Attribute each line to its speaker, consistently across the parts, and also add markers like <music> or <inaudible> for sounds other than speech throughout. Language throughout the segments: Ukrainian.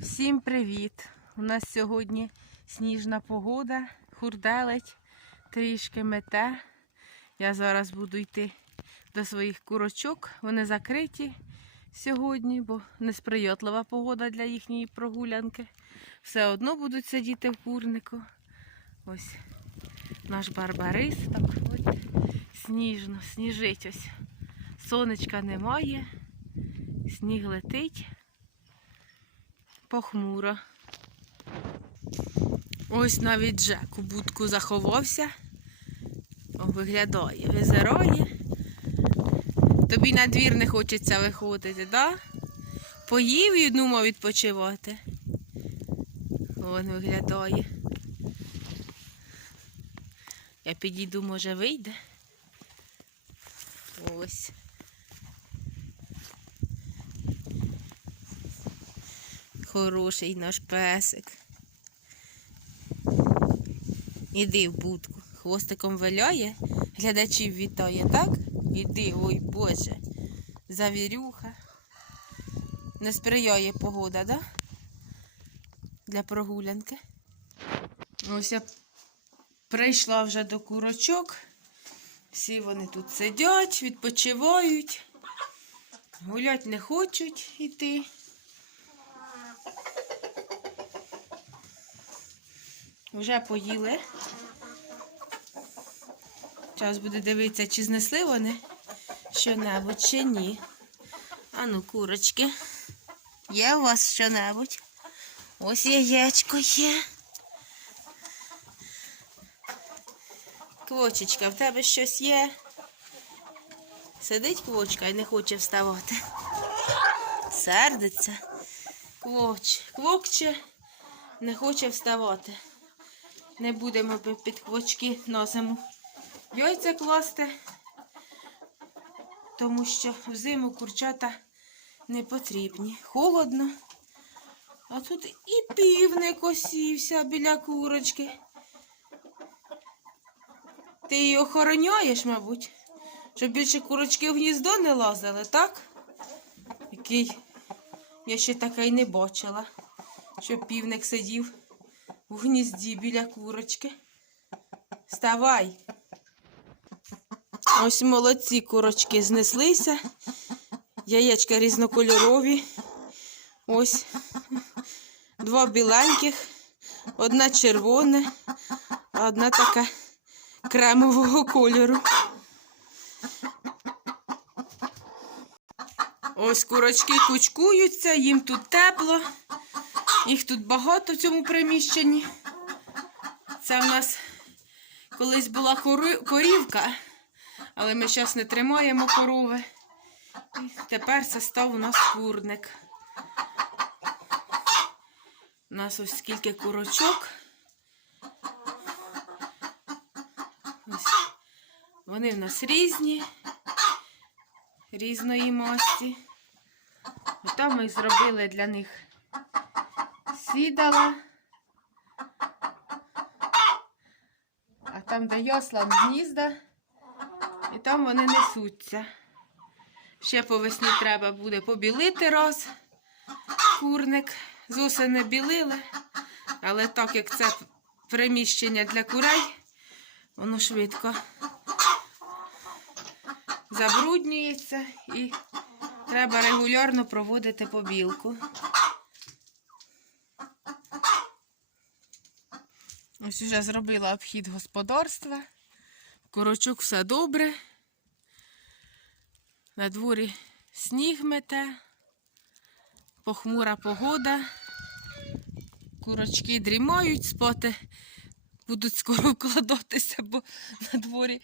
Speaker 1: Всім привіт! У нас сьогодні сніжна погода, хурделить, трішки мете. Я зараз буду йти до своїх курочок. Вони закриті сьогодні, бо несприятлива погода для їхньої прогулянки. Все одно будуть сидіти в курнику. Ось наш барбарис, так от сніжно, сніжить ось. Сонечка немає, сніг летить похмуро. Ось навіть Джек у будку заховався. Виглядає, визирає. Тобі на двір не хочеться виходити, да? Поїв і думав відпочивати. Вон виглядає. Я підійду, може, вийде. Ось. Хороший наш песик. Іди в будку. Хвостиком виляє, глядачів вітає, так? Іди, ой Боже. Завірюха. Не сприяє погода, да? Для прогулянки. Ось я прийшла вже до курочок. Всі вони тут сидять, відпочивають. Гулять не хочуть йти. Вже поїли. Зараз буде дивитися, чи знесли вони що-небудь, чи ні. Ану, курочки. Є у вас що-небудь? Ось яєчко є. Квочечка, в тебе щось є? Сидить квочка і не хоче вставати. Сердиться. Квоч. Квокче, не хоче вставати. Не будемо під квочки носимо яйця класти, тому що взиму курчата не потрібні. Холодно. А тут і півник осівся біля курочки. Ти її охороняєш, мабуть, щоб більше курочки в гніздо не лазили, так? Який я ще таке й не бачила, щоб півник сидів в гнізді біля курочки. Вставай. Ось молодці курочки знеслися. Яєчка різнокольорові. Ось два біленьких, одна червоне, а одна така кремового кольору. Ось курочки кучкуються, їм тут тепло. Їх тут багато в цьому приміщенні. Це в нас колись була корівка, але ми зараз не тримаємо корови. І тепер це став у нас курник. У нас ось скільки курочок. Вони в нас різні, різної масті. І там ми зробили для них сідала. А там, де ясла гнізда, і там вони несуться. Ще по весні треба буде побілити раз курник. З осени білили, але так як це приміщення для курей, воно швидко забруднюється і треба регулярно проводити побілку. Ось уже зробила обхід господарства. Курочок все добре. На дворі сніг мете, похмура погода. Курочки дрімають, спати будуть скоро <laughs> вкладатися, бо на дворі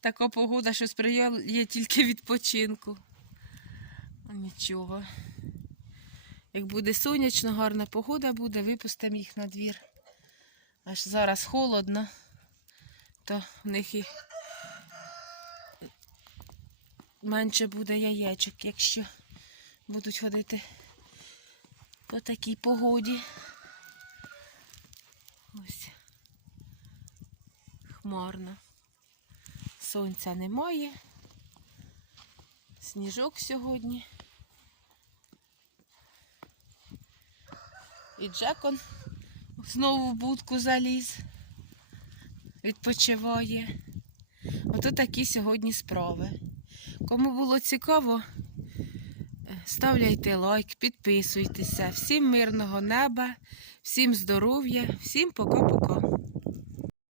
Speaker 1: така погода, що сприяє тільки відпочинку. Нічого. Як буде сонячно, гарна погода буде, випустимо їх на двір. Аж зараз холодно, то в них і менше буде яєчок, якщо будуть ходити по такій погоді. Ось. Хмарно. Сонця немає. Сніжок сьогодні. І Джекон знову в будку заліз, відпочиває. Ото такі сьогодні справи. Кому було цікаво, ставляйте лайк, підписуйтеся. Всім мирного неба, всім здоров'я, всім пока-пока.